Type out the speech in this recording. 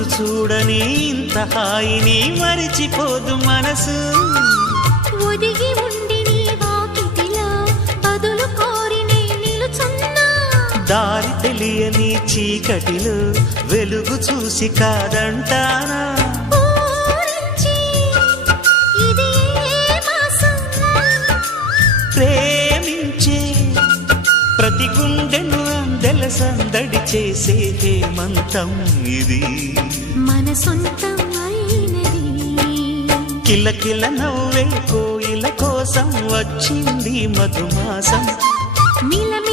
రోజు చూడని ఇంత హాయిని మరిచిపోదు మనసు. ఒదిగి ఉండి నీ వాకిటిలో బదులు కోరి నే నిలుచున్నా. దారి తెలియని చీకటిలో వెలుగు చూసి కాదంటానా. ఊరించి ఇది ఏ మాసం? ప్రేమించే ప్రతి గుండెను అందెల సందడి చేసే హేమంతం ఇది. మన సొంతం అయినది. కిలకిల నవ్వే కోయిల కోసం వచ్చింది మధుమాసం. మిలమిల